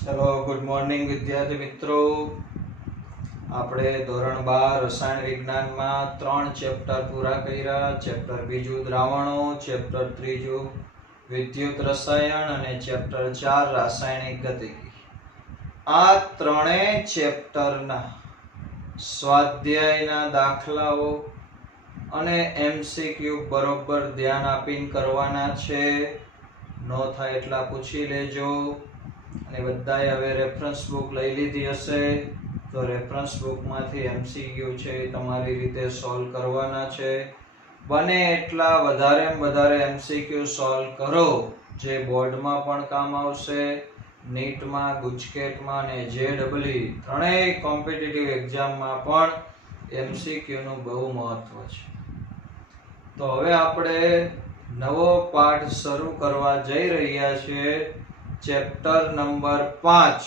चलो good morning विद्यार्थी मित्रों। આપણે ધોરણ 12 રસાયણ વિજ્ઞાનમાં 3 ચેપ્ટર પૂરા કર્યા। ચેપ્ટર 2 દ્રાવણો, ચેપ્ટર 3 વિદ્યુત રસાયણ અને ચેપ્ટર 4 રાસાયણિક ગતિકી। આ ત્રણેય ચેપ્ટરના સ્વાધ્યાયના દાખલાઓ અને એમસીક્યુ બરોબર ધ્યાન આપીને કરવાના છે। નો થાય એટલા પૂછી લેજો। અને બધાએ હવે રેફરન્સ બુક લઈ લીધી હશે તો રેફરન્સ બુકમાંથી એમસીક્યુ છે તમારી રીતે સોલ્વ કરવાના છે। બને એટલા વધારે એમસીક્યુ સોલ્વ કરો જે બોર્ડમાં પણ કામ આવશે, નીટમાં, ગુજકેટમાં અને જેડબલઈ ત્રણેય કોમ્પિટિટિવ એક્ઝામમાં પણ એમસીક્યુ નું બહુ મહત્વ છે। તો હવે આપણે નવો પાઠ શરૂ કરવા જઈ રહ્યા છીએ। ચેપ્ટર નંબર 5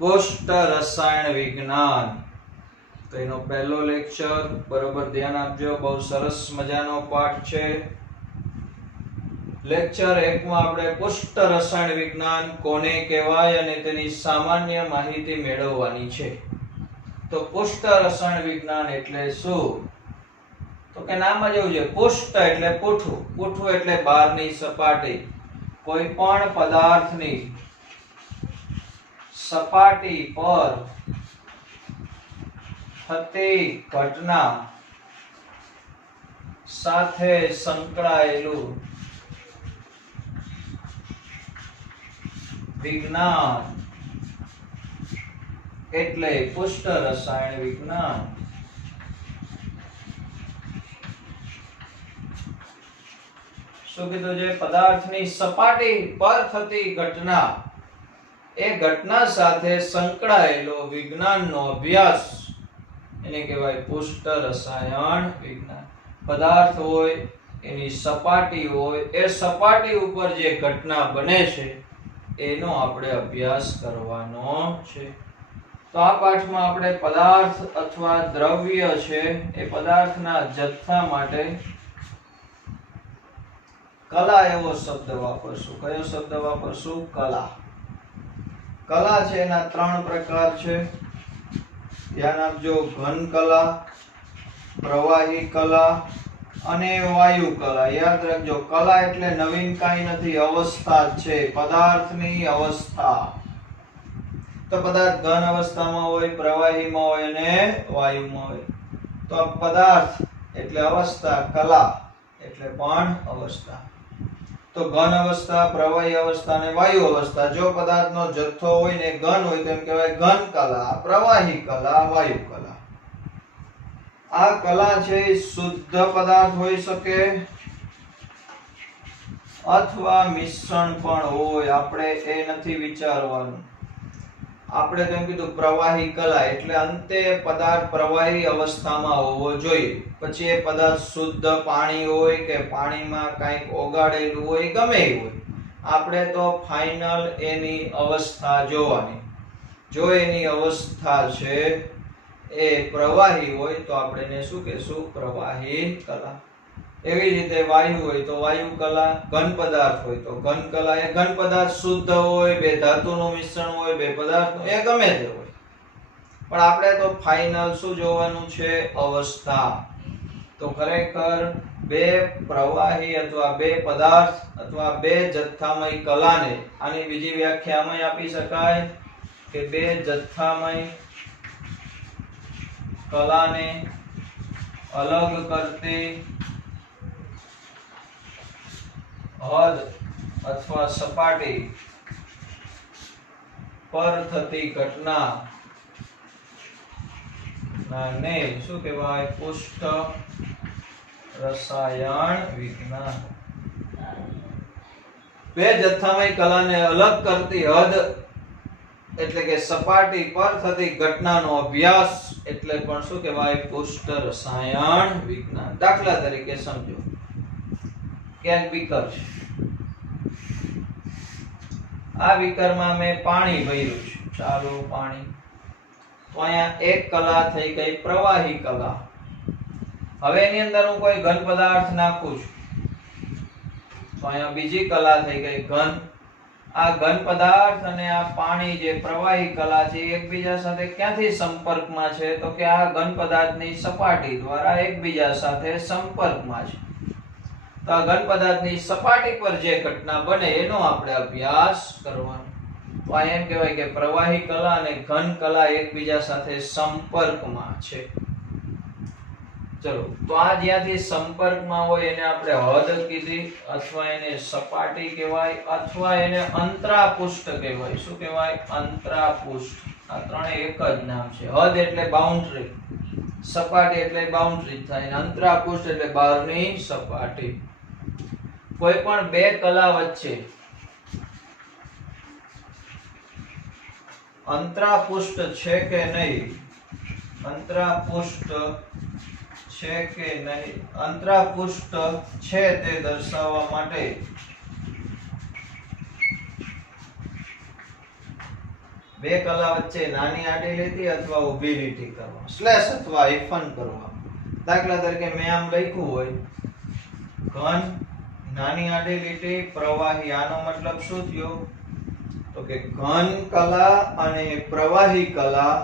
પુષ્ટ રસાયણ વિજ્ઞાન। તો એનો પહેલો લેક્ચર બરોબર ધ્યાન આપજો, બહુ સરસ મજાનો પાઠ છે। લેક્ચર 1 માં આપણે પુષ્ટ રસાયણ વિજ્ઞાન કોને કહેવાય અને તેની સામાન્ય માહિતી મેળવવાની છે। તો પુષ્ટ રસાયણ વિજ્ઞાન એટલે શું? તો કે નામ જ એવું છે, પુષ્ટ એટલે પૂઠું, પૂઠું એટલે બહારની સપાટી। કોઈ પણ પદાર્થની સપાટી પર થતી ઘટના સાથે સંકળાયેલું વિજ્ઞાન એટલે પુષ્ટ રસાયણ વિજ્ઞાન। શું કીધું છે? પદાર્થની સપાટી પર થતી ઘટના, એ ઘટના સાથે સંકળાયેલો વિજ્ઞાનનો અભ્યાસ એને કહેવાય પુષ્ટ રસાયણ વિજ્ઞાન। પદાર્થ હોય, એની સપાટી હોય, એ સપાટી ઉપર જે ઘટના બને છે એનો આપણે અભ્યાસ કરવાનો છે। તો આ પાઠમાં આપણે પદાર્થ અથવા દ્રવ્ય છે એ પદાર્થના જથ્થા માટે કલા એવો શબ્દ વાપરશું। કયો શબ્દ વાપરશું? કલા। કલા છે એના 3 પ્રકાર છે, ધ્યાન આપજો। ઘન કલા, પ્રવાહી કલા અને વાયુ કલા। યાદ રાખજો, કલા એટલે નવીન કાંઈ નથી, અવસ્થા જ છે, પદાર્થની અવસ્થા। તો પદાર્થ ઘન અવસ્થામાં હોય, પ્રવાહીમાં હોય અને વાયુમાં હોય। તો પદાર્થ એટલે અવસ્થા, કલા એટલે પણ અવસ્થા। તો ઘન અવસ્થા, પ્રવાહી અવસ્થા અને વાયુ અવસ્થા, જો પદાર્થનો જથ્થો હોય ને ઘન હોય તો એમ કહેવાય ઘન કલા, પ્રવાહી કલા, વાયુ કલા। આ કલા છે શુદ્ધ પદાર્થ હોઈ શકે અથવા મિશ્રણ પણ હોય, આપણે એ નથી વિચારવાનું। આપણે તો એમ કીધું પ્રવાહી કલા એટલે અંતે પદાર્થ પ્રવાહી અવસ્થામાં હોવો જોઈએ, પછી એ પદાર્થ શુદ્ધ પાણી હોય કે પાણીમાં કંઈક ઓગાળેલું હોય, ગમે એ હોય, આપણે તો ફાઇનલ એની અવસ્થા જોવાની। જો એની અવસ્થા છે એ પ્રવાહી હોય તો આપણે એને શું કહેશું? પ્રવાહી કલા। એવી રીતે વાયુ હોય તો વાયુ કલા, ઘન પદાર્થ હોય તો ઘન કલા, એ ઘન પદાર્થ શુદ્ધ હોય, બે ધાતુનું મિશ્રણ હોય, બે પદાર્થનું, એ ગમે તે હોય, પણ આપણે તો ફાઇનલ શું જોવાનું છે? અવસ્થા। તો ખરેખર બે પ્રવાહી અથવા બે પદાર્થ અથવા બે જથ્થામય કલાને આની બીજી વ્યાખ્યામાં આપી શકાય કે બે જથ્થામય કલાને અલગ કરતી હદ અથવા સપાટી પર થતી ઘટના ને શું કહેવાય? પુષ્ટ રસાયણ વિજ્ઞાન। બે જથ્થામય કલાને અલગ કરતી હદ એટલે કે સપાટી પર થતી ઘટનાનો અભ્યાસ એટલે પણ શું કહેવાય? પુષ્ટ રસાયણ વિજ્ઞાન। દાખલા તરીકે સમજો, ક્યાંક બીકર છે, આ બીકરમાં મેં પાણી ભર્યું છે, ચાલુ પાણી, તો અહીંયા એક કલા થઈ ગઈ પ્રવાહી કલા। હવે એની અંદર હું કોઈ ઘન પદાર્થ નાખું છું તો અહીંયા બીજી કલા થઈ ગઈ ઘન, આ ઘન પદાર્થ અને આ પાણી જે પ્રવાહી કલા છે એકબીજા સાથે ક્યાંથી સંપર્કમાં છે તો કે આ ઘન પદાર્થની સપાટી દ્વારા એકબીજા સાથે સંપર્કમાં છે. તો આ ઘન પદાર્થની સપાટી પર જે ઘટના બને એનો આપણે અભ્યાસ કરવાનો. તો આ એમ કહેવાય કે પ્રવાહી કલા અને ઘન કલા એકબીજા સાથે સંપર્કમાં છે. ચલો, તો આ જ્યાંથી સંપર્કમાં હોય એને આપણે હદ કીધી, અથવા એને સપાટી કહેવાય, અથવા એને અંતરાપૃષ્ઠ કહેવાય. શું કહેવાય? અંતરાપૃષ્ઠ. આ ત્રણે એક જ નામ છે. હદ એટલે બાઉન્ડ્રી, સપાટી એટલે બાઉન્ડ્રી થાય, અને અંતરાપૃષ્ઠ એટલે બહારની સપાટી. કોઈ પણ બે કલા વચ્ચે અંતરાપૃષ્ઠ છે કે નહીં, અંતરાપૃષ્ઠ છે કે નહીં, અંતરાપૃષ્ઠ છે તે દર્શાવવા માટે બે કલા વચ્ચે નાની આડી લીટી અથવા ઊભી લીટી કરવા, સ્લેશ અથવા હાયફન કરવા. દાખલા તરીકે મેં આમ લખ્યું હોય ઘન નાની આડી લીટી પ્રવાહી. આનો મતલબ શું થયો? તો કે ઘન કલા અને પ્રવાહી કલા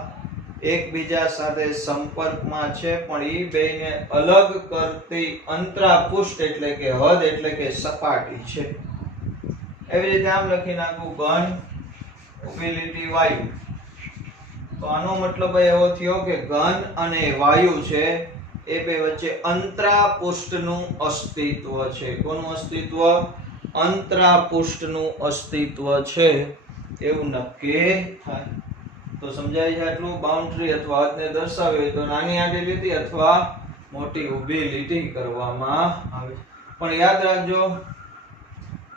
એકબીજા સાથે સંપર્કમાં છે, પણ એ બેને અલગ કરતી અંતરાપૃષ્ઠ એટલે કે હદ એટલે કે સપાટી છે. એવી રીતે આમ લખી નાખું ઘન ઊભી લીટી વાયુ. તો આનો મતલબ એવો થયો કે ઘન અને વાયુ છે એ બે વચ્ચે અંતરાપૃષ્ઠનું અસ્તિત્વ છે. કોનું અસ્તિત્વ? અંતરાપૃષ્ઠનું અસ્તિત્વ છે એવું નક્કી થાય. તો સમજાય છે આટલું? બાઉન્ડ્રી અથવા હદને દર્શાવે તો નાની આડી લીટી અથવા મોટી ઊભી લીટી કરવામાં આવે. પણ યાદ રાખજો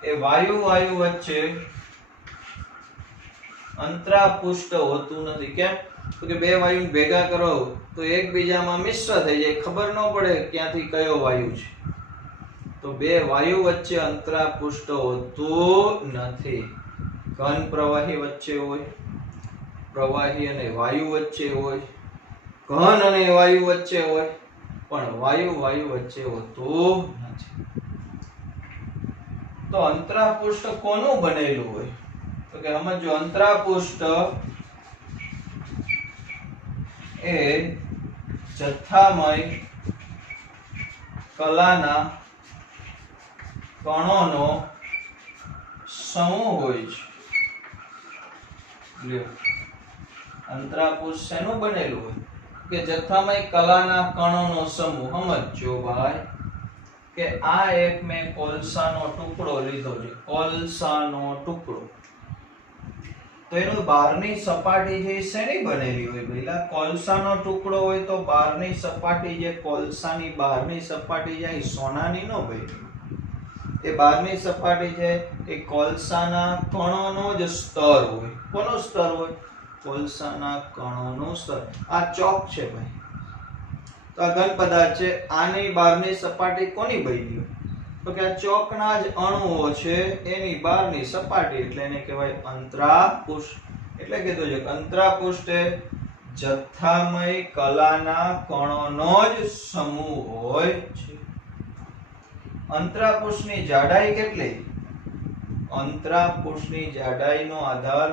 એ વાયુ વચ્ચે અંતરાપૃષ્ઠ હોતું નથી. કેમ? તો કે બે વાયુ ભેગા કરો તો એકબીજામાં મિશ્ર થઈ જાય, ખબર ન પડે ક્યાંથી કયો વાયુ છે. તો બે વાયુ વચ્ચે અંતરાપૃષ્ઠ હોતું નથી. ઘન પ્રવાહી વચ્ચે હોય, પ્રવાહી અને વાયુ વચ્ચે હોય, ઘન અને વાયુ વચ્ચે હોય, પણ વાયુ વચ્ચે હોતું નથી. તો અંતરાપૃષ્ઠ કોનું બનેલું હોય? તો કે સમજો અંતરાપૃષ્ઠ એ જથ્થામય કલાના કણોનો સમૂહ હોય છે. અંતરાપૃષ્ઠ શેનું બનેલું હોય? કે જથ્થામય કલાના કણોનો સમૂહ. સમજો ભાઈ કે આ એક મેં કોલસાનો ટુકડો લીધો છે, કોલસાનો ટુકડો. તો એનું બહારની સપાટી છે શેની બનેલી હોય? ભઈલા કોલસાનો ટુકડો હોય તો બહારની સપાટી, જે કોલસાની બહારની સપાટી છે એ સોનાની ન બની. એ બહારની સપાટી છે એ કોલસાના કણોનો જ સ્તર હોય. કોનો સ્તર હોય? કોલસાના કણોનો સ્તર. આ ચોક છે ભાઈ, તો આ ઘન પદાર્થ છે, આની બહારની સપાટી કોની બની હોય? તો કે આ ચોકના જ અણુઓ છે એની બહારની સપાટી, એટલે એને કહેવાય અંતરાપૃષ્ઠ. એટલે કીધું છે અંતરાપૃષ્ઠ એ જથ્થામય કલાના કણોનો જ સમૂહ હોય છે. અંતરાપૃષ્ઠની જાડાઈ કેટલી? અંતરાપૃષ્ઠની જાડાઈનો આધાર,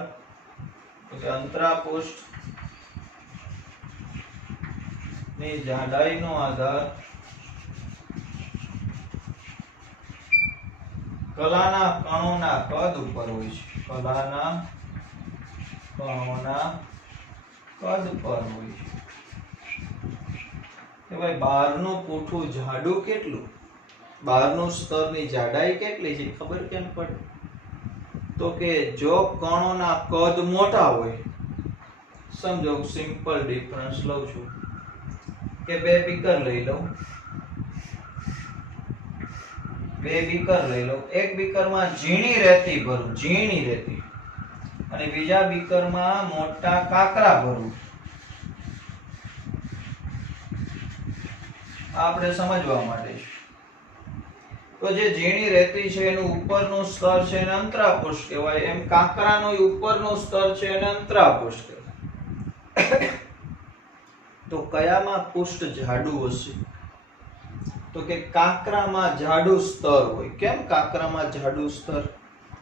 તો કે અંતરાપૃષ્ઠની જાડાઈનો આધાર કલાના કણોના કદ ઉપર હોય છે. કલાના કણોના કદ પર હોય છે. કે ભાઈ બહારનું પૂઠું જાડું કેટલું, બહારનું સ્તરની જાડાઈ કેટલી છે ખબર કેમ પડે? તો કે જો કણોના કદ મોટા હોય, સમજો સિમ્પલ ડિફરન્સ લઉં છું કે બે બીકર લઈ લઉં, એક બીકરમાં ઝીણી રેતી ભરું, ઝીણી રેતી, અને બીજા બીકરમાં મોટા કાકરા ભરું. આપણે સમજવા માટે છે. તો જે ઝીણી રેતી છે એનું ઉપરનું સ્તર છે એને અંતરાપૃષ્ઠ કહેવાય, એમ કાકરાનું ઉપરનું સ્તર છે એને અંતરાપૃષ્ઠ કહેવાય. તો કયામાં પૃષ્ઠ જાડું હશે? તો કે કાકરામાં જાડું સ્તર હોય. કેમ કાકરામાં જાડું સ્તર?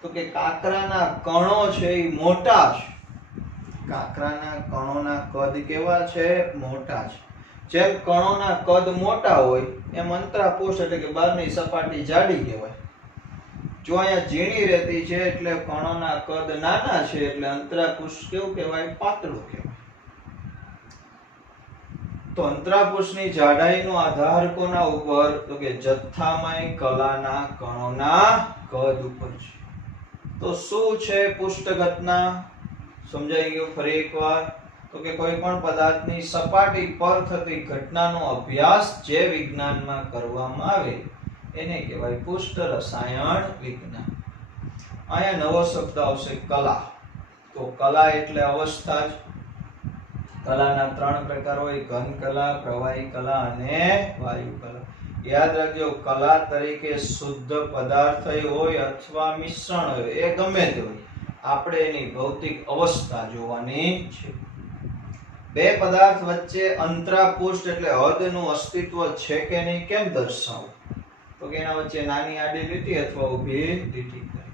તો કે કાંકરાના કણો છે એ મોટા છે. કાંકરાના કણોના કદ કેવા છે? મોટા છે. જેમ કણોના કદ મોટા હોય એમ અંતરાપુષ્ઠ એટલે કે બહારની સપાટી જાડી કહેવાય. જો અહીંયા ઝીણી રેતી છે એટલે કણોના કદ નાના છે એટલે અંતરાપુષ્ઠ કેવું કહેવાય? પાતળું કહેવાય. તો અંતરાપુષ્ઠની જાડાઈનો આધાર કોના ઉપર? તો કે જથ્થામય કલાના કણોના કદ ઉપર છે. તો શું છે પુષ્ઠ ઘટના? સમજાઈ ગયું? ફરી એકવાર, તો કે કોઈ પણ પદાર્થની સપાટી પર થતી ઘટનાનો અભ્યાસ જે વિજ્ઞાનમાં કરવામાં આવે એને કહેવાય પુષ્ઠ રસાયણ વિજ્ઞાન. અહીંયા નવો શબ્દ આવશે કલા. તો કલા એટલે અવસ્થા જ. કલાના 3 પ્રકાર હોય: ઘન કલા, પ્રવાહી કલા અને વાયુ કલા. યાદ રાખજો, કલા તરીકે શુદ્ધ પદાર્થ હોય અથવા મિશ્રણ હોય, એ ગમે તે હોય, આપણે એની ભૌતિક અવસ્થા જોવાની છે. બે પદાર્થ વચ્ચે અંતરાપુષ્ઠ એટલે હદનું અસ્તિત્વ છે કે નહીં કેમ દર્શાવવું? તો કે એના વચ્ચે નાની આડી લીટી અથવા ઊભી લીટી કરી.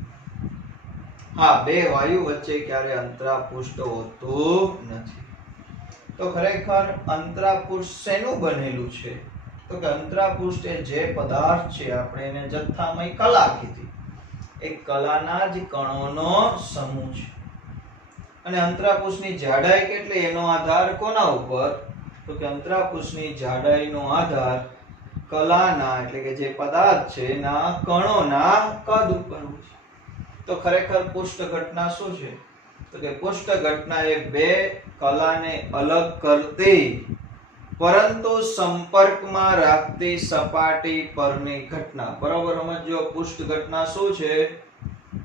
હા, બે વાયુ વચ્ચે ક્યારે અંતરાપુષ્ઠ હોતું નથી. તો ખરેખર અંતરાપુષ્ઠ શેનું બનેલું છે? તો કે અંતરાપુષ્ઠ એ જે પદાર્થ છે, આપણે એને જથ્થામય કલા કીધી, એ કલાના જ કણોનો સમૂહ છે. અને અંતરાપુષ્ઠની જાડાઈ કેટલી એનો આધાર કોના ઉપર? તો કે અંતરાપુષ્ઠની જાડાઈનો આધાર કલાના એટલે કે જે પદાર્થ છે એના કણોના કદ ઉપર છે. તો ખરેખર પુષ્ઠ ઘટના શું છે? તો કે પુષ્ઠ ઘટના એ બે કલાને અલગ કરતી પરંતુ સંપર્કમાં રાખતી સપાટી પરની ઘટના. બરાબર સમજો, પુષ્ઠ ઘટના શું છે?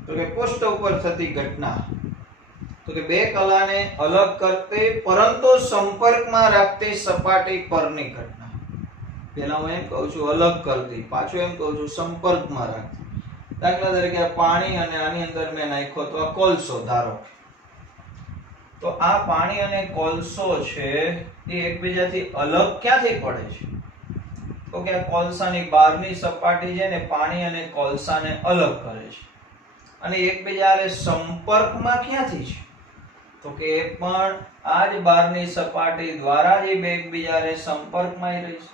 તો કે પુષ્ઠ ઉપર થતી ઘટના. તો કે બે કલાને અલગ કરતી પરંતુ સંપર્કમાં રાખતી સપાટી પરની ઘટના. પહેલા હું એમ કહું છું અલગ કરતી, પાછું એમ કહું છું સંપર્કમાં રાખતી. દાખલા તરીકે પાણી અને આની અંદર મેં નાખ્યો તો આ કોલસો ધારો. તો આ પાણી અને કોલસો છે એ એકબીજાથી અલગ ક્યાંથી પડે છે? તો કે આ કોલસાની બહારની સપાટી છે ને પાણી અને કોલસાને અલગ કરે છે. અને એકબીજા સાથે સંપર્કમાં ક્યાંથી છે? તો કે એ પણ આ જ બહારની સપાટી દ્વારા જ બે એકબીજાને સંપર્કમાં રહી છે.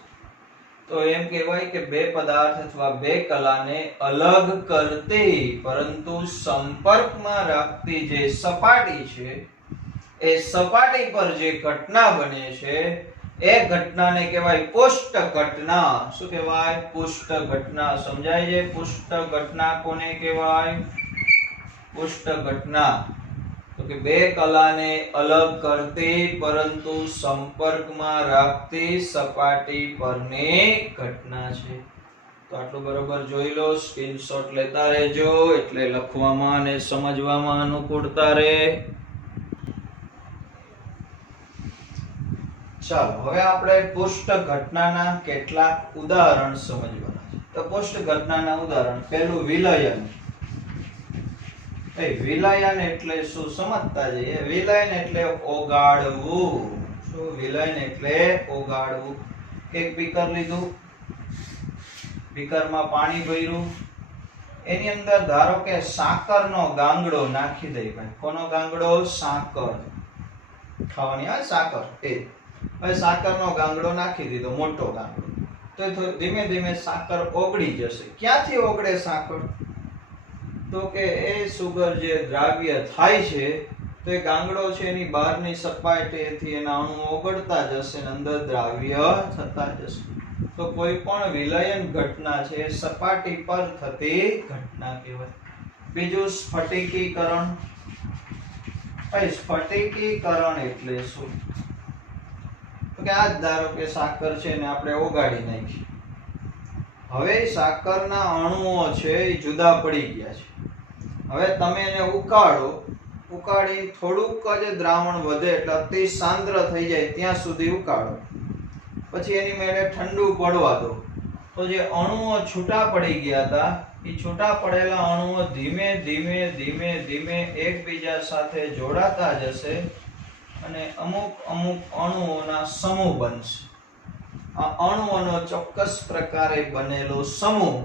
તો એમ કહેવાય કે બે પદાર્થ અથવા બે કલાને અલગ કરતી પરંતુ સંપર્કમાં રાખતી જે સપાટી છે, એ સપાટી પર જે ઘટના બને છે એ ઘટનાને કહેવાય પુષ્ઠ ઘટના. શું કહેવાય? પુષ્ઠ ઘટના. સમજાય છે? પુષ્ઠ ઘટના કોને કહેવાય? પુષ્ઠ ઘટના. તો કે બે કલાને અલગ કરતી પરંતુ સંપર્કમાં રાખતી સપાટી પરની ઘટના છે. તો આટલું બરોબર જોઈ લો, સ્ક્રીનશોટ લેતા રહેજો એટલે લખવામાં અને સમજવામાં અનુકૂળતા રહે. ચાલો હવે આપણે પુષ્ઠ ઘટનાના કેટલાક ઉદાહરણ સમજવાના છે. તો પુષ્ઠ ઘટનાના ઉદાહરણ, પહેલું વિલયન. વિલયન એટલે શું સમજતા જઈએ. વિલયન એટલે ઓગાળવું. શું? વિલયન એટલે ઓગાળવું. એક બીકર લીધું, બીકરમાં પાણી ભર્યું, એની અંદર ધારો કે સાકરનો ગાંગડો નાખી દઈ. ભાઈ કોનો ગાંગડો? સાકર. ખાવાની આવે સાકર એ. હવે સાકરનો ગાંગડો નાખી દીધો, મોટો ગાંગડો. તો ધીમે ધીમે સાકર ઓગળી જશે. ક્યાંથી ઓગળે સાકર? તો કે એ સુગર જે દ્રાવ્ય થાય છે તો એ ગાંગડો છે એની બહારની સપાટીથી એના અણુ ઓગળતા જશે અને અંદર દ્રાવ્ય થતા જશે. તો કોઈ પણ વિલયન ઘટના છે સપાટી પર થતી ઘટના કહેવાય. બીજું સ્ફટિકીકરણ. સ્ફટિકીકરણ એટલે શું? તો કે આ ધારો કે સાકર છે ને આપણે ઓગાળી નાખી. હવે સાકરના અણુઓ છે એ જુદા પડી ગયા છે. હવે તમે એને ઉકાળો, ઉકાળી થોડુંક જ દ્રાવણ વધે એટલે અતિ સાંદ્ર થઈ જાય ત્યાં સુધી ઉકાળો. પછી એની મેળે ઠંડુ પડવા દો. તો જે અણુઓ છૂટા પડી ગયા હતા એ છૂટા પડેલા અણુઓ ધીમે ધીમે ધીમે ધીમે એકબીજા સાથે જોડાતા જશે અને અમુક અમુક અણુઓના સમૂહ બનશે. આ અણુઓનો ચોક્કસ પ્રકારે બનેલો સમૂહ,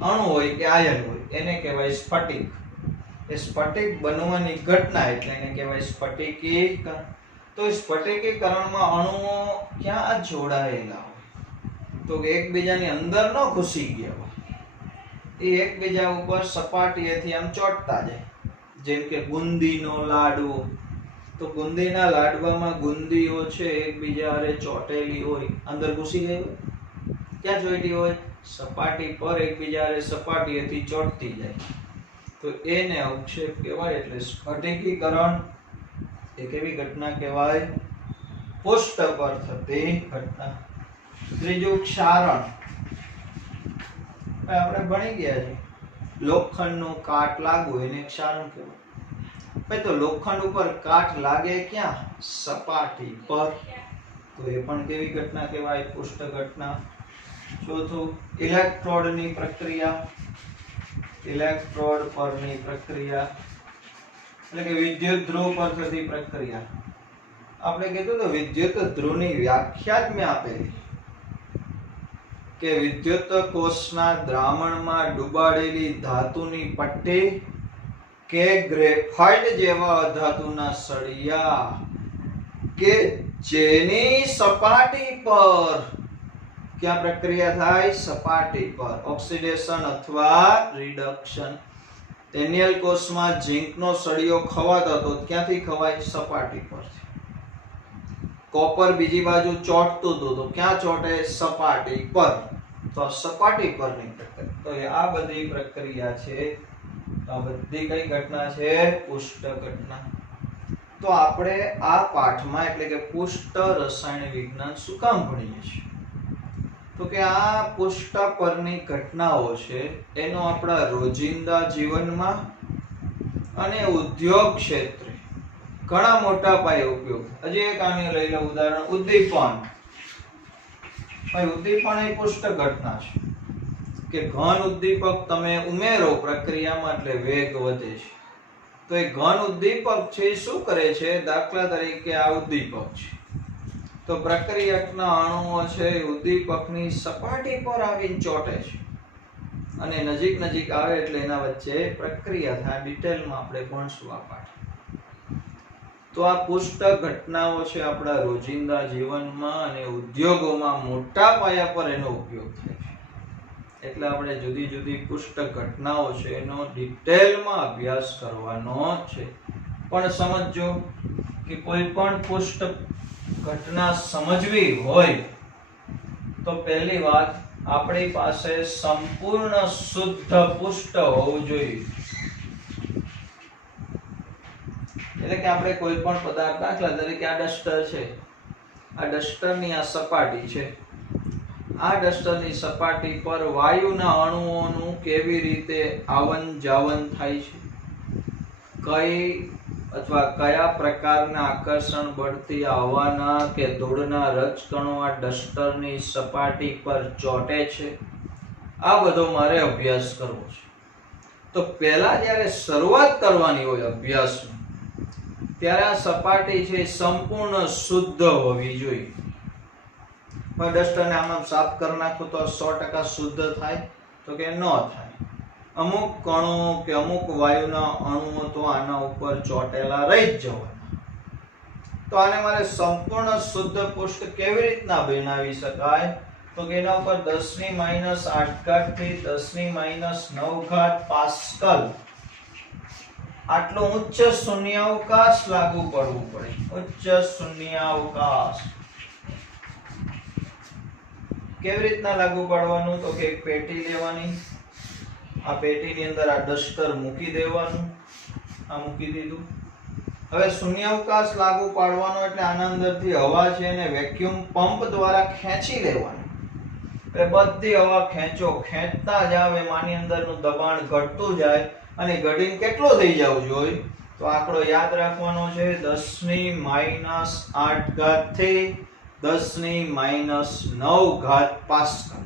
અણુ હોય કે આયન હોય, એને કહેવાય સ્ફટિક. એ સ્ફટિક બનવાની ઘટના એટલે એને કહેવાય સ્ફટિકીકરણ. તો સ્ફટિકીકરણમાં અણુઓ ક્યાં જોડાયેલા હોય તો એકબીજાની અંદર ન ઘૂસી ગયા હોય, એ એકબીજા ઉપર સપાટીએથી આમ ચોંટતા જાય. જેમ કે ગુંદીનો લાડવો, તો ગુંદીના લાડવામાં ગુંદીઓ છે એકબીજા હારે ચોંટેલી હોય, અંદર ઘૂસી ગઈ હોય. ક્યાં ચોંટી હોય? સપાટી પર એકબીજા હારે સપાટીએથી ચોંટતી જાય, તો એને અવક્ષેપ કહેવાય. એટલે સ્ફટિકીકરણ એ કેવી ઘટના કહેવાય? પૃષ્ઠ પર થતી ઘટના. ત્રીજું ક્ષારણ. આપણે ભણી ગયા છે લોખંડનો કાટ લાગવો એને ક્ષારણ કહેવાય. ભાઈ તો લોખંડ ઉપર કાટ લાગે ક્યાં? સપાટી પર, તો એ પણ કેવી ઘટના કહેવાય? પૃષ્ઠ ઘટના. ચોથું ઇલેક્ટ્રોડની પ્રક્રિયા. ઇલેક્ટ્રોડ પરની પ્રક્રિયા એટલે કે વિદ્યુત ધ્રુવ પર થતી પ્રક્રિયા. આપણે કીધું તો વિદ્યુત ધ્રુવની વ્યાખ્યા જ મેં આપેલી કે વિદ્યુત કોષના દ્રાવણમાં ડુબાડેલી ધાતુની પટ્ટી કે ગ્રેફાઇટ જેવા અધાતુના સળિયા કે જેની સપાટી પર ક્યાં પ્રક્રિયા થાય? સપાટી પર ઓક્સિડેશન અથવા રિડક્શન. ટેનિયલ કોષમાં ઝીંકનો સળિયો ખવાતો હતો, ક્યાંથી ખવાય? સપાટી પરથી. કોપર બીજી બાજુ ચોંટતું હતું, તો ક્યાં ચોંટે? સપાટી પર. તો સપાટી પરની પ્રક્રિયા. તો આ બધી પ્રક્રિયા છે, આ બધી કઈ ઘટના છે? પૃષ્ઠ ઘટના. તો આપણે આ પાઠમાં એટલે કે પૃષ્ઠ રસાયણ વિજ્ઞાન શું કામ ભણીએ છીએ? તો કે આ પૃષ્ઠ પરની ઘટનાઓ છે એનો આપણા રોજિંદા જીવનમાં અને ઉદ્યોગ ક્ષેત્રે ઘણા મોટા પાયે ઉપયોગ. હજી એક આને લઈ લો ઉદાહરણ, ઉદ્દીપન. ભાઈ ઉદ્દીપન એ પૃષ્ઠ ઘટના છે કે ઘન ઉદ્દીપક તમે ઉમેરો પ્રક્રિયામાં એટલે વેગ વધે છે. તો એ ઘન ઉદ્દીપક છે એ શું કરે છે? દાખલા તરીકે આ ઉદ્દીપક છે, તો પ્રક્રિયકના અણુઓ છે ઉદ્દીપકની સપાટી પર આવીને ચોંટે છે અને નજીક નજીક આવે એટલે એના વચ્ચે પ્રક્રિયા થાય. ડિટેલમાં આપણે ભણશું આ પાઠ. તો આ પૃષ્ઠ ઘટનાઓ છે આપણા રોજિંદા જીવનમાં અને ઉદ્યોગોમાં મોટા પાયા પર એનો ઉપયોગ થાય છે. એટલે આપણે જુદી જુદી પૃષ્ઠ ઘટનાઓ છે એનો ડિટેલમાં અભ્યાસ કરવાનો છે. પણ સમજો કે કોઈ પણ પૃષ્ઠ ઘટના સમજવી હોય તો પહેલી વાત આપણી પાસે સંપૂર્ણ શુદ્ધ પૃષ્ઠ હોવું જોઈએ. એટલે કે આપણે કોઈ પણ પદાર્થ, દાખલા તરીકે આ ડસ્ટર છે, આ ડસ્ટરની આ સપાટી છે, આ ડસ્ટરની સપાટી પર વાયુના અણુઓનું કેવી રીતે આવન જાવન થાય છે, કઈ અથવા કયા પ્રકારના આકર્ષણ બળથી હવાના કે ધૂળના રજકણો આ ડસ્ટરની સપાટી પર ચોંટે છે, આ બધો મારે અભ્યાસ કરવો છે. તો પહેલા જ્યારે શરૂઆત કરવાની હોય અભ્યાસની, ત્યારે આ સપાટી છે સંપૂર્ણ શુદ્ધ હોવી જોઈએ. ડસ્ટરને આમ સાફ કરી નાખો તો 100% શુદ્ધ થાય? તો કે ન થાય. અમુક કણો કે અમુક વાયુના અણુઓ તો આના ઉપર ચોંટેલા રહી જ જવાના. તો આને મારે સંપૂર્ણ શુદ્ધ પૃષ્ઠ કેવી રીતના બનાવી શકાય? તો કે એના ઉપર 10⁻8 થી 10⁻9 પાસ્કલ આટલો ઉચ્ચ શૂન્યાવકાશ લાગુ પડવું પડે. ઉચ્ચ શૂન્યાવકાશ કેવી રીતના લાગુ પાડવાનું? તો કે એક પેટી લેવાની, આ પેટીની અંદર આ ડસ્ટર મૂકી દેવાનું, આ મૂકી દીધું. હવે શૂન્યાવકાશ લાગુ પાડવાનો એટલે આના અંદરથી હવા છે એને વેક્યુમ પંપ દ્વારા ખેંચી લેવાની. એટલે બધી હવા ખેંચો, ખેંચતા જાવ એમ આની અંદરનું દબાણ ઘટતું જાય અને ઘટીને કેટલો થઈ જવું જોઈએ? તો આંકડો યાદ રાખવાનો છે 10⁻8 થી 10⁻9 પાસ્કલ.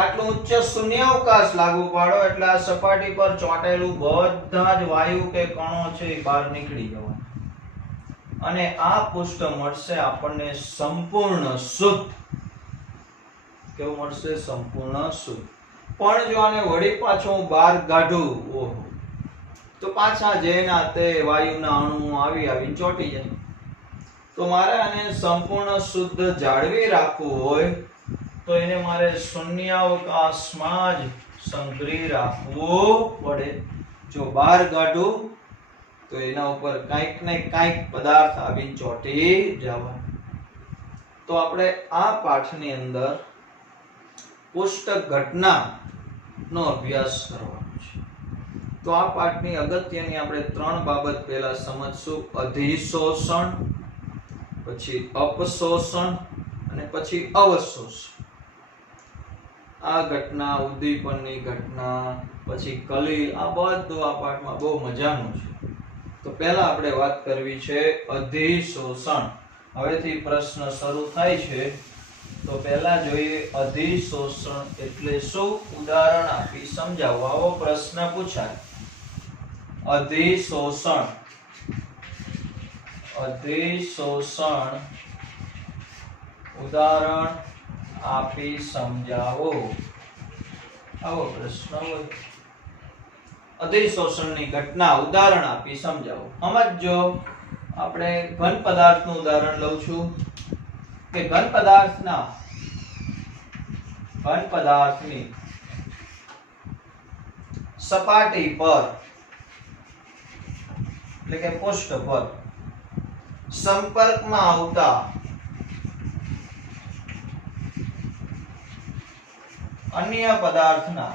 આટલું ઉચ્ચ શૂન્યાવકાશ લાગુ પાડો એટલે આ સપાટી પર ચોંટેલું બધા જ વાયુ કે કણો છે એ બહાર નીકળી જવાના અને આ પૃષ્ઠ મળશે આપણને સંપૂર્ણ શુદ્ધ. કેવું મળશે? સંપૂર્ણ શુદ્ધ. પણ જો આને વળી પાછો હું બહાર કાઢું, ઓહો, તો પાછા જેના તે વાયુના અણુઓ આવી ચોંટી જાય. તો મારે આને સંપૂર્ણ શુદ્ધ જાળવી રાખવું હોય તો એને મારે શૂન્યાવકાશમાં જ સંગ્રહી રાખવું પડે. જો બહાર કાઢું તો એના ઉપર કંઈક ને કંઈક પદાર્થ આવી ચોંટી જવા. તો આપણે આ પાઠની અંદર પુસ્તક ઘટના નો અભ્યાસ કરવાનો છે. તો આ પાઠની અગત્યની આપણે 3 બાબત પહેલા સમજશું. અધિશોષણ, પછી અપશોષણ અને પછી અવશોષણ. આ ઘટના, ઉદ્દીપનની ઘટના, પછી કલીલ, આ બધું આ પાઠમાં બહુ મજાનું છે. તો પહેલા આપણે વાત કરવી છે અધિશોષણ. હવેથી પ્રશ્ન શરૂ થાય છે. તો પહેલા જોઈએ અધિશોષણ એટલે શું, ઉદાહરણ આપી સમજાવો. આવો પ્રશ્ન પૂછાય. અધિશોષણ, અધિશોષણ ઉદાહરણ આપી સમજાવો. આવો પ્રશ્ન હોય. અધિશોષણની ઘટના ઉદાહરણ આપી સમજાવો. સમજો. આપણે ઘન પદાર્થનું ઉદાહરણ લઉં છું કે ઘન પદાર્થની સપાટી પર એટલે કે પૃષ્ઠ પર સંપર્કમાં આવતા અન્ય પદાર્થના,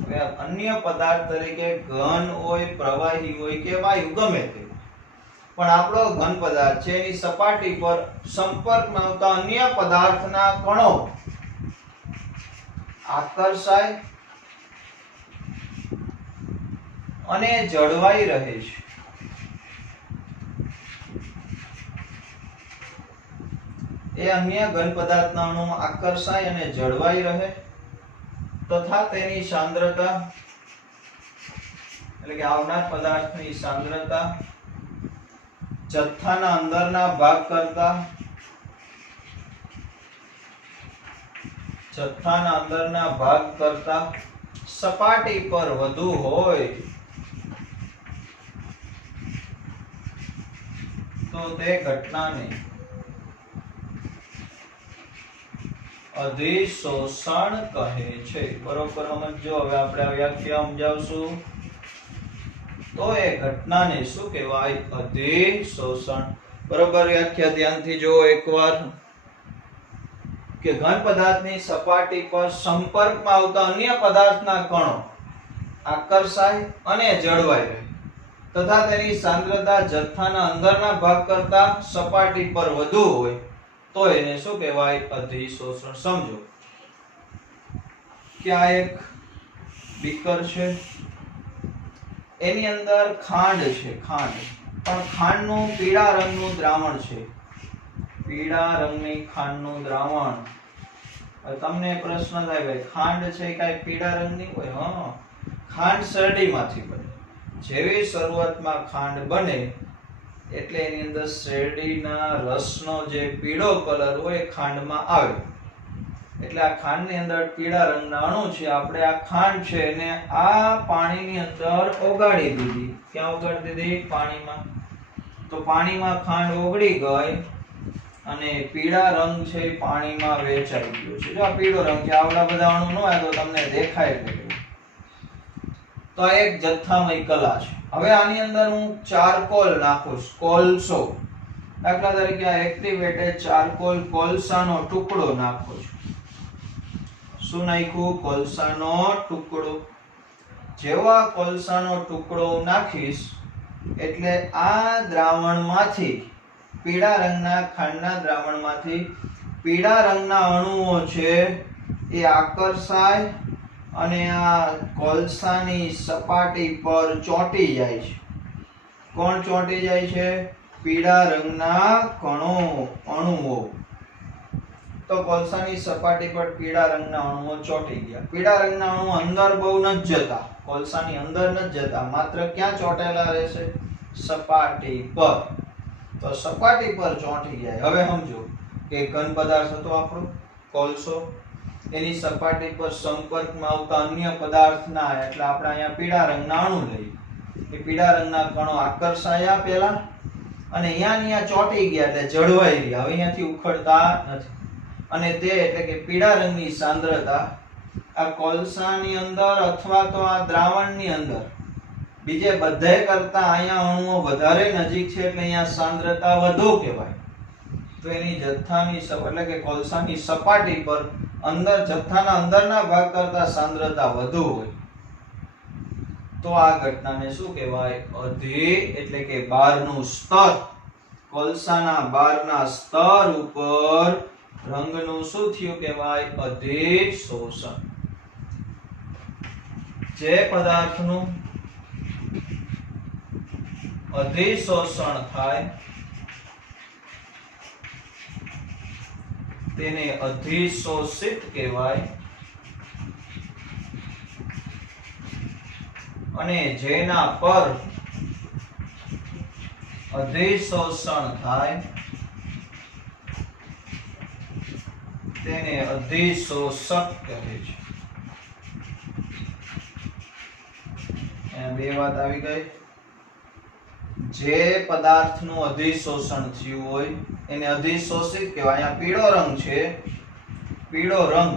હવે અન્ય પદાર્થ તરીકે ઘન હોય, પ્રવાહી હોય કે વાયુ ગમે તે, પણ આપણો ઘન પદાર્થ છે એની સપાટી પર સંપર્કમાં આવતા અન્ય પદાર્થના કણો આકર્ષાય અને જળવાઈ રહે છે. એ અન્ય ઘન પદાર્થના અણુ આકર્ષાય અને જળવાઈ રહે તથા તેની સાંદ્રતા એટલે કે આવનાર પદાર્થની સાંદ્રતા જથ્થાના અંદરના ભાગ કરતા સપાટી પર વધુ હોય તો તે ઘટનાને અધિશોષણ કહે છે. બરોબર સમજો. હવે આપણે આ વ્યાખ્યા સમજાવશું. તો એ ઘટનાને શું કહેવાય? અધિશોષણ. બરોબર વ્યાખ્યા ધ્યાનથી જો એકવાર કે ઘન પદાર્થની સપાટી પર સંપર્કમાં આવતા અન્ય પદાર્થના કણો આકર્ષાય અને જળવાઈ રહે તથા તેની સાંદ્રતા જથ્થાના અંદરના ભાગ કરતા સપાટી પર વધુ હોય તો એને શું કહેવાય? અધિશોષણ. સમજો કે આ એક બીકર છે, એની અંદર ખાંડ છે, પણ ખાંડનું પીળા રંગનું દ્રાવણ છે, પીળા રંગની ખાંડનું દ્રાવણ. હવે તમને પ્રશ્ન થાય, ભાઈ ખાંડ છે કાંઈ પીળા રંગની હોય? હા, ખાંડ શેરડીમાંથી બને. જેવી શરૂઆતમાં ખાંડ બને એટલે એની અંદર શેરડીના રસનો જે પીળો કલર હોય ખાંડમાં આવે. એટલે આ ખાંડની અંદર પીળા રંગના અણુ છે. આપણે આ ખાંડ છે એને આ પાણીની અંદર ઓગાળી દીધી. ક્યાં ઓગાળી દીધી? પાણીમાં. તો પાણીમાં ખાંડ ઓગળી ગઈ અને પીળા રંગ છે એ પાણીમાં વેચાઈ ગયો છે. જો આ પીળો રંગ છે, આવડા બધા અણુ ન હોય તો તમને દેખાય નહીં. તો આ એક જથ્થામય કલા છે. હવે આની અંદર હું ચારકોલ નાખું છું, કોલસો. દાખલા તરીકે આ એક્ટિવેટેડ ચારકોલ કોલસાનો ટુકડો નાખું છું. શું નાખ્યું? કોલસાનો ટુકડો. જેવા કોલસાનો ટુકડો નાખીશ એટલે આ દ્રાવણમાંથી, પીળા રંગના ખાંડના દ્રાવણમાંથી પીળા રંગના અણુઓ છે એ આકર્ષાય અને આ કોલસાની સપાટી પર ચોંટી જાય છે. કોણ ચોંટી જાય છે? પીળા રંગના અણુઓ. તો કોલસાની સપાટી પર પીળા રંગના અણુઓ ચોંટી ગયા. પીળા રંગના અણુ અંદર બહુ નથી જતા, કોલસાની અંદર નથી જતા, માત્ર ક્યાં ચોંટેલા રહેશે? સપાટી પર. તો સપાટી પર ચોંટી જાય. હવે સમજો કે ઘન પદાર્થ હતો આપણો કોલસો, એની સપાટી પર સંપર્કમાં આવતા અન્ય પદાર્થના, એટલે આપણે અહીંયા પીળા રંગના અણુ લઈએ. એ પીળા રંગના કણો આકર્ષાયા પહેલા અને અહીંયા ચોંટી ગયા એટલે જળવાઈ રહ્યા. હવે અહીંયાથી ઉખડતા નથી. અને તે એટલે કે પીળા રંગની સાંદ્રતા આ કોલસાની અંદર અથવા તો આ દ્રાવણની અંદર બીજે બધે કરતા અહીંયા અણુઓ વધારે નજીક છે એટલે અહીંયા સાંદ્રતા વધુ કહેવાય. તો એની જથ્થાની એટલે કે કોલસાની સપાટી પર અંદર જથ્થાના અંદરના ભાગ કરતા સાંદ્રતા વધુ હોય તો આ ઘટનાને શું કહેવાય? અધિ એટલે કે બહારનું સ્તર. કોલસાના બહારના સ્તર ઉપર રંગનું શું થયું કહેવાય? અધિશોષણ. જે પદાર્થનું અધિશોષણ થાય તેને અધિશોષિત કહેવાય. અને જેના પર અધિશોષણ થાય તેને અધિશોષક કહે છે. બે વાત આવી ગઈ. જે પદાર્થનું અધિશોષણ થયું હોય એને અધિશોષિત કહેવાય. અહીંયા પીળો રંગ છે, પીળો રંગ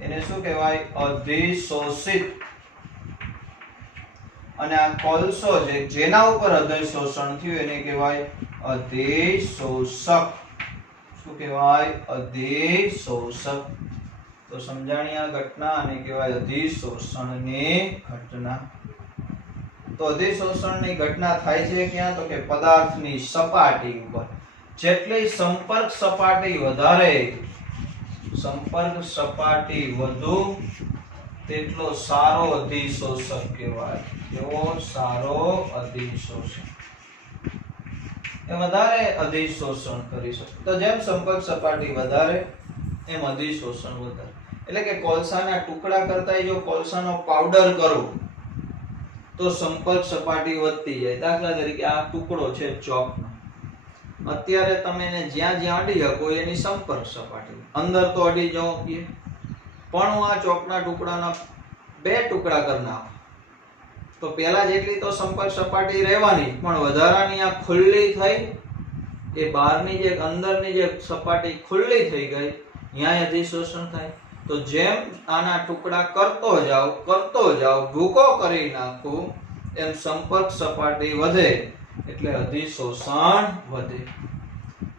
એને શું કહેવાય? અધિશોષિત. અને આ કોલસો છે જેના ઉપર અધિશોષણ થયું એને કહેવાય અધિશોષક. શું કહેવાય? અધિશોષક. તો સમજાણી આ ઘટના અને કહેવાય અધિશોષણની ઘટના. તો અધિશોષણની ઘટના થાય છે ક્યાં? તો કે પદાર્થની સપાટી ઉપર. જેટલી સંપર્ક સપાટી વધારે, સંપર્ક સપાટી વધુ તેટલો સારો અધિશોષક કહેવાય. એવો સારો અધિશોષક એ વધારે અધિશોષણ કરી શકે. તો જેમ સંપર્ક સપાટી વધારે એમ અધિશોષણ વધારે. એટલે કે કોલસાના ટુકડા કરતા જો કોલસાનો પાવડર કરો તો સંપર્ક સપાટી વધતી જાય. દાખલા તરીકે આ ટુકડો છે ચોકનો, અત્યારે તમે એને જ્યાં જ્યાં અડી શકો એની સંપર્ક સપાટી અંદર તો અડી જાઓ કે પણ હું આ ચોકના ટુકડાના 2 ટુકડા કરી નાખું તો પહેલા જેટલી તો સંપર્ક સપાટી રહેવાની, પણ વધારાની આ ખુલ્લી થઈ એ બહારની જે અંદરની જે સપાટી ખુલ્લી થઈ ગઈ, અહીંયા અધિશોષણ થાય. તો જેમ આના ટુકડા કરતો જાવ ભૂકો કરી નાખું એમ સંપર્ક સપાટી વધે એટલે અધિશોષણ વધે.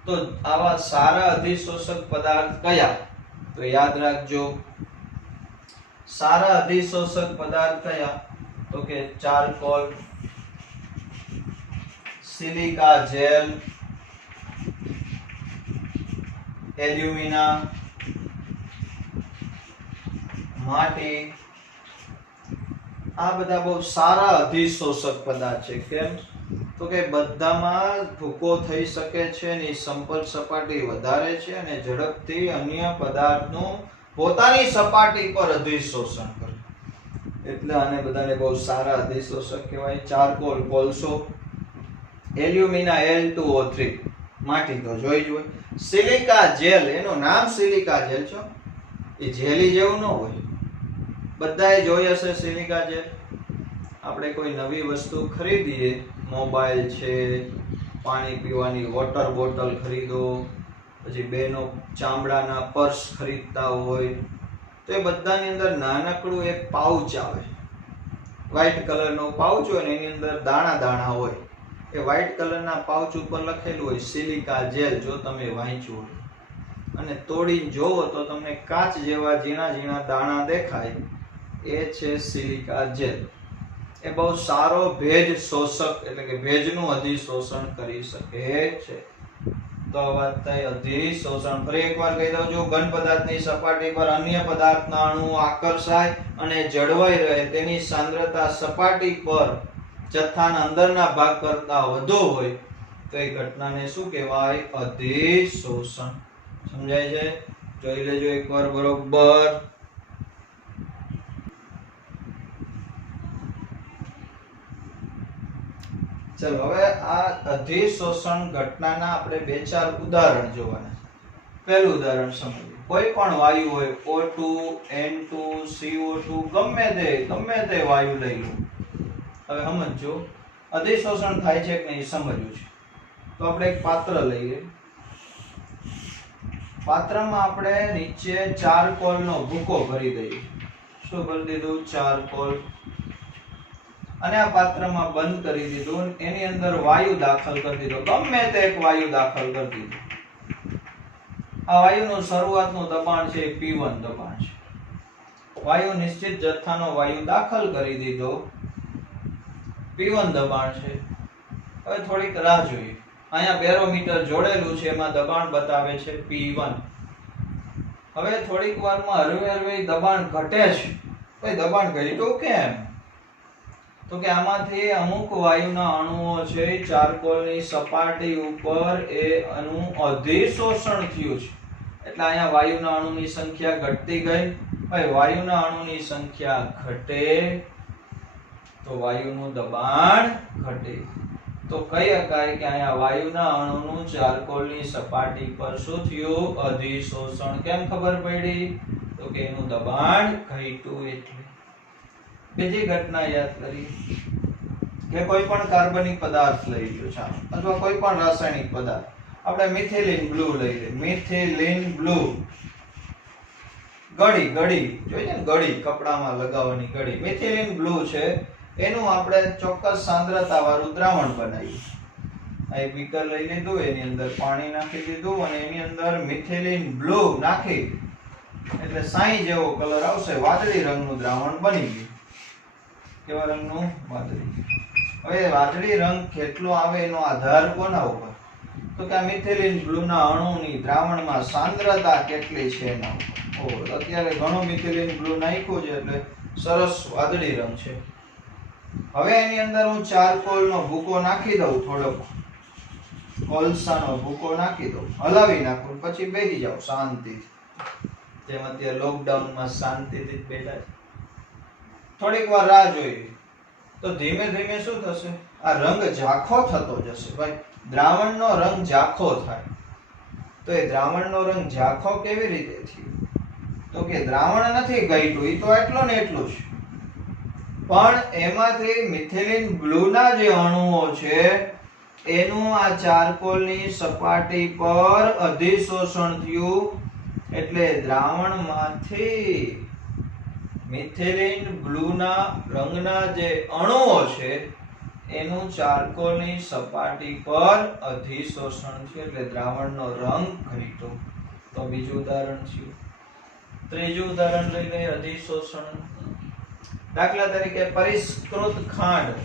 તો આવા સારા અધિશોષક પદાર્થ કયા? તો યાદ રાખજો, સારા અધિશોષક પદાર્થ કયા? તો કે ચારકોલ, સિલિકા જેલ, એલ્યુમિના, માટી. આ બધા બહુ સારા અધિશોષક પદાર્થ છે. કેમ? તો કે બધામાં ભૂકો થઈ શકે છે, એની સંપર્ક સપાટી વધારે છે અને ઝડપથી અન્ય પદાર્થનું પોતાની સપાટી પર અધિશોષણ કરે. એટલે આને બધાને બહુ સારા અધિશોષક કહેવાય. ચારકોલ કોલસો, એલ્યુમિના Al2O3 માટી તો જોઈ જ હોય. સિલિકા જેલ, એનું નામ સિલિકા જેલ છે, એ જેલી જેવું ન હોય. બધાએ જોઈ હશે સિલિકા જેલ. આપણે કોઈ નવી વસ્તુ ખરીદીએ, મોબાઈલ છે, પાણી પીવાની વોટર બોટલ ખરીદો, પછી બેનો ચામડાના પર્સ ખરીદતા હોય તો એ બધાની અંદર નાનકડું એક પાઉચ આવે, વ્હાઈટ કલરનો પાઉચ હોય ને એની અંદર દાણા દાણા હોય. એ વ્હાઈટ કલરના પાઉચ ઉપર લખેલું હોય સિલિકા જેલ, જો તમે વાંચ્યું હોય અને તોડીને જોવો તો તમને કાચ જેવા ઝીણા ઝીણા દાણા દેખાય, એ છે સિલિકા જેલ. એ બહુ સારો ભેજ શોષક એટલે કે ભેજનું અધિશોષણ કરી શકે છે. તો વાત થઈ અધિશોષણ. ફરી એકવાર કહી દઉં છું, ઘન પદાર્થની સપાટી પર અન્ય પદાર્થના અણુ આકર્ષાય અને જળવાઈ રહે તેની સાંદ્રતા સપાટી પર જથ્થાના અંદરના ભાગ કરતા વધુ હોય તો એ ઘટનાને શું કહેવાય? અધિશોષણ. સમજાય છે? જોઈ લેજો એકવાર બરોબર. ચલો હવે આ અધિશોષણ ઘટનાના આપણે 2-4 ઉદાહરણ જોવાના છે. પહેલું ઉદાહરણ સમજીએ. કોઈ પણ વાયુ હોય O2 N2 CO2 ગમે તે વાયુ લઈ લો. હવે સમજો અધિશોષણ થાય છે કે નહીં સમજવું છે. તો આપણે એક પાત્ર લઈએ. પાત્રમાં આપણે નીચે ચારકોલનો ભૂકો ભરી દઈએ. શું ભરી દીધું? ચારકોલ. અને આ પાત્રમાં બંધ કરી દીધું. એની અંદર વાયુ દાખલ કરી દીધો. ગમે તે એક વાયુ દાખલ કરી દીધો. આ વાયુનું શરૂઆતનું દબાણ છે P1 દબાણ છે. વાયુ નિશ્ચિત જથ્થાનો વાયુ દાખલ કરી દીધો. P1 દબાણ છે. હવે થોડીક રાહ જોઈએ. અહીંયા બેરોમીટર જોડેલું છે, એમાં દબાણ બતાવે છે P1. હવે થોડીક વારમાં હળવે દબાણ ઘટે છે. ભાઈ દબાણ ઘટ્યું કેમ? તો કે આમાંથી અમુક વાયુના અણુઓ છે ચારકોલની સપાટી ઉપર એ અણુ અધિશોષણ થયું છે. એટલે અહીંયા વાયુના અણુની સંખ્યા ઘટતી ગઈ. ભાઈ વાયુના અણુની સંખ્યા ઘટે તો વાયુનું દબાણ ઘટે. તો કહી શકાય કે અહીંયા વાયુના અણુનું ચારકોલની સપાટી પર શું થયું? અધિશોષણ. કેમ ખબર પડી? તો કે એનું દબાણ ઘટ્યું. એટલે બીજી ઘટના યાદ કરી કે કોઈ પણ કાર્બનિક પદાર્થ લઈ લો ચાલો, અથવા કોઈ પણ રાસાયણિક પદાર્થ. આપણે મિથિલિન બ્લુ લઈ લઈએ. મિથિલિન બ્લુ ગળી જોઈએ ને, ગળી કપડામાં લગાવવાની ગળી. મિથિલિન બ્લુ છે, એનું આપણે ચોક્કસ સાંદ્રતા વાળું દ્રાવણ બનાવ્યું. આ એક બીકર લઈ લીધું, એની અંદર પાણી નાખી દીધું અને એની અંદર મિથિલિન બ્લુ નાખી એટલે સાઈ જેવો કલર આવશે. વાદળી રંગનું દ્રાવણ બની ગયું. કેવા રંગનું? વાદળી. હવે વાદળી રંગ કેટલો આવે એનો આધાર કોના ઉપર? તો કે આ મિથિલિન બ્લુના અણુની દ્રાવણમાં સાંદ્રતા કેટલી છે એના ઉપર. અત્યારે ઘણું મિથિલિન બ્લુ નાખ્યું છે એટલે સરસ વાદળી રંગ છે. હવે એની અંદર હું ચારકોલનો ભૂકો નાખી દઉં, થોડોક કોલસાનો ભૂકો નાખી દઉં, હલાવી નાખું, પછી બેસી જાવ શાંતિથી. જેમ અત્યારે લોકડાઉનમાં શાંતિથી જ બેઠા છે. થોડીક વાર રાહ જોઈએ તો ધીમે ધીમે શું થશે? આ રંગ ઝાંખો થતો જશે. ભાઈ દ્રાવણનો રંગ ઝાંખો થાય. તો એ દ્રાવણનો રંગ ઝાંખો કેવી રીતે થયો? તો કે દ્રાવણ નથી ઘટ્યું, એ તો એટલો ને એટલું જ. પણ એમાંથી મિથિલિન બ્લુના જે અણુઓ છે એનું આ ચારકોલની સપાટી પર અધિશોષણ થયું. એટલે દ્રાવણમાંથી મિથિલિન બ્લુના રંગના જે અણુઓ છે એનું ચારકોલની સપાટી પર અધિશોષણ થયું. એટલે દ્રાવણનો રંગ ઘટ્યો. તો બીજું ઉદાહરણ છે. ત્રીજું ઉદાહરણ લઈ લઈએ અધિશોષણ. દાખલા તરીકે પરિષ્કૃત ખાંડ.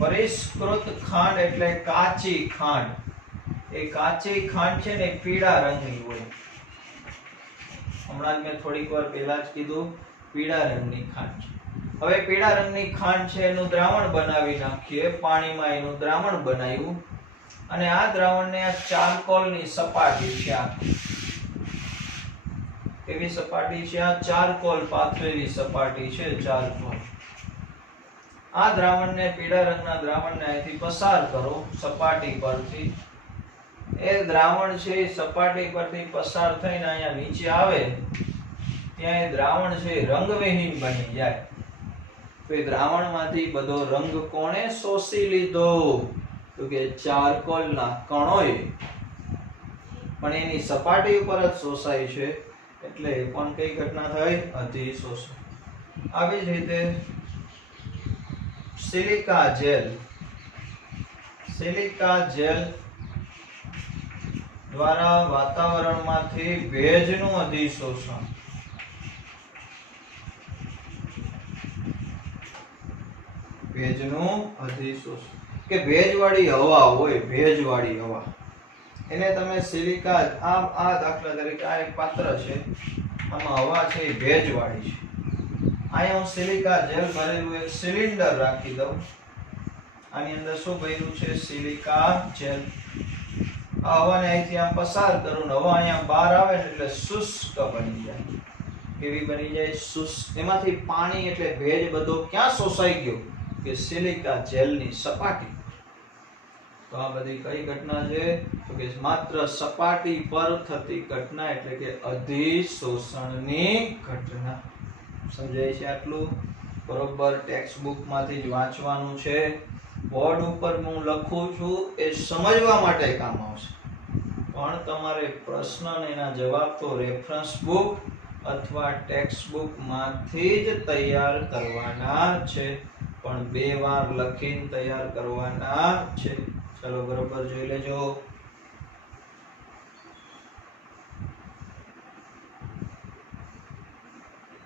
પરિષ્કૃત ખાંડ એટલે કાચી ખાંડ. એ કાચી ખાંડ છે ને પીળા રંગની હોય. હમણાં જ મેં થોડીક વાર પહેલા જ કીધું પીળા રંગની ખાંડ છે. હવે પીળા રંગની ખાંડ છે એનું દ્રાવણ બનાવી નાખીએ. પાણીમાં એનું દ્રાવણ બનાવ્યું અને આ દ્રાવણને આ ચારકોલની સપાટી છે. એવી સપાટી છે, આ ચારકોલ પાથરેલી સપાટી છે. ચારકોલ. આ દ્રાવણને પીળા રંગના દ્રાવણને અહીંથી પસાર કરો સપાટી પરથી. એ દ્રાવણ છે સપાટી પરથી પસાર થઈને અહીંયા નીચે આવે ત્યાં એ દ્રાવણ છે રંગવિહીન બની જાય. તો એ દ્રાવણમાંથી બધો રંગ કોણે શોષી લીધો? તો કે ચારકોલના કણોએ. પણ એની સપાટી ઉપર જ શોષાય છે. એટલે પણ કઈ ઘટના થઈ? અધિશોષણ. આવી જ રીતે સિલિકા જેલ. સિલિકા જેલ દ્વારા વાતાવરણમાંથી ભેજનું અધિશોષણ. ભેજનું અધિશોષણ કે ભેજવાળી હવા હોય, ભેજવાળી હવા એને તમે સિલિકા. આ દાખલા તરીકે આ એક પાત્ર છે, આમાં હવા છે એ ભેજવાળી છે. અહીંયા હું સિલિકા જેલ ભરેલું એક સિલિન્ડર રાખી દઉં. આની અંદર શું ભર્યું છે? Silica gel. આ હવાને અહીંથી આમ પસાર કરું ને હવા અહીંયા બહાર આવે ને એટલે શુષ્ક બની જાય. કેવી બની જાય? શુષ્ક. એમાંથી પાણી એટલે ભેજ બધો ક્યાં શોષાઈ ગયો? કે સિલિકા જેલની સપાટી. તો આ બધી કઈ ઘટના છે? તો કે માત્ર સપાટી પર થતી ઘટના એટલે કે અધિશોષણની ઘટના. સમજાય છે આટલું? બરોબર. ટેક્સ્ટ બુક માંથી જ વાંચવાનું છે. બોર્ડ ઉપર હું લખું છું એ સમજવા માટે કામ આવશે, પણ તમારે પ્રશ્ન અને એના જવાબ તો રેફરન્સ બુક અથવા ટેક્સ્ટ બુક માંથી જ તૈયાર કરવાના છે, પણ 2 વાર લખીને તૈયાર કરવાના છે. ચલો બરોબર જોઈ લેજો.